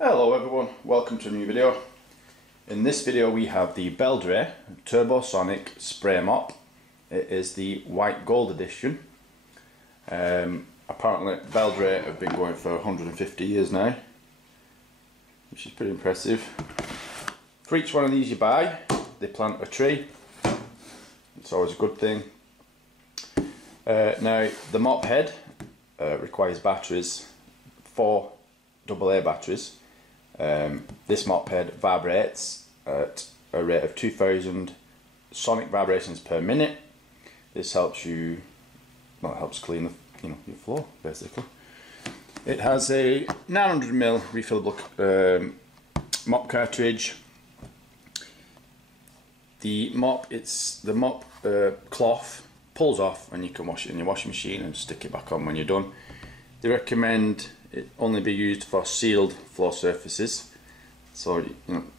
Hello everyone, welcome to a new video. In this video we have the Beldray Turbosonic Spray Mop. It is the white gold edition. Apparently Beldray have been going for 150 years now, which is pretty impressive. For each one of these you buy, they plant a tree. It's always a good thing. Now the mop head requires batteries, 4 AA batteries. This mop head vibrates at a rate of 2000 sonic vibrations per minute. This helps you, well, it helps clean the, your floor basically. It has a 900ml refillable mop cartridge. The mop cloth pulls off and you can wash it in your washing machine and stick it back on when you're done. They recommend it only be used for sealed floor surfaces. So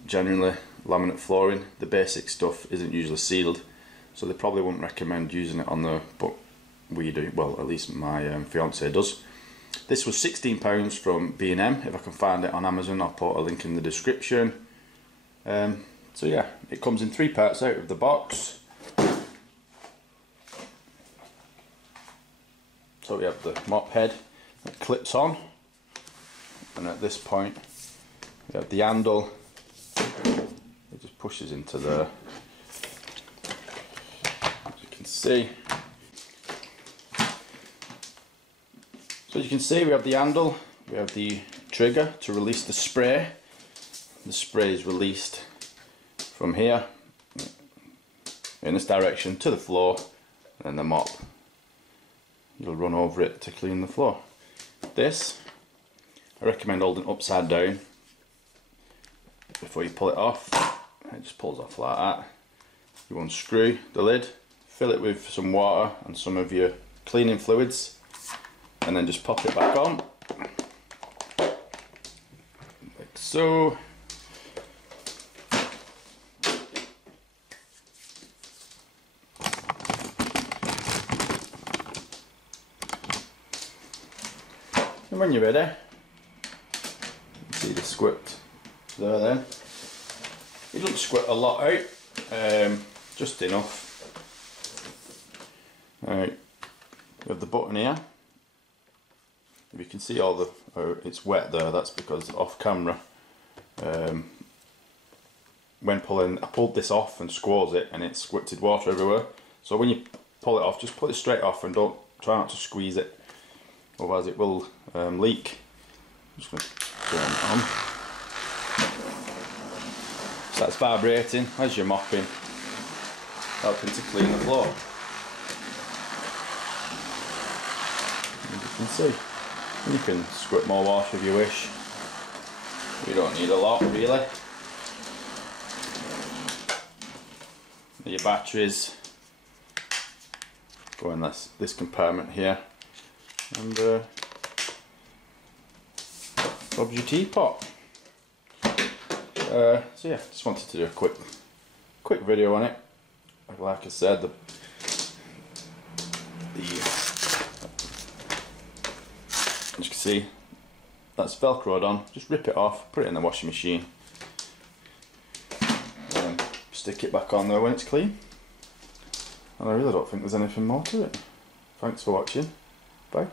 generally laminate flooring, the basic stuff isn't usually sealed, so they probably wouldn't recommend using it on there, but we do. Well, at least my fiance does. This was £16 from B&M. If I can find it on Amazon, I'll put a link in the description. So yeah, it comes in 3 parts out of the box. So we have the mop head that clips on, and at this point we have the handle. It just pushes into there, as you can see. So as you can see, we have the handle, we have the trigger to release the spray. The spray is released from here in this direction to the floor, and then the mop, you'll run over it to clean the floor. This, I recommend holding upside down before you pull it off. It just pulls off like that. You unscrew the lid, fill it with some water and some of your cleaning fluids, and then just pop it back on, like so. And when you're ready, see the squirt there then. You don't squirt a lot out, just enough. Now, we have the button here. If you can see all the, it's wet there, that's because off camera, when pulling, I pulled this off and squoze it and it squirted water everywhere. So when you pull it off, just pull it straight off and don't try not to squeeze it, otherwise it will leak. I'm just going to turn it on. So that's vibrating as you're mopping, helping to clean the floor. As you can see, and you can squirt more water if you wish. You don't need a lot really. Your batteries go in this compartment here, and Bob's your teapot. So yeah, just wanted to do a quick video on it. Like I said, as you can see, that's velcroed on. Just rip it off, put it in the washing machine, and stick it back on there when it's clean. And I really don't think there's anything more to it. Thanks for watching. Bye.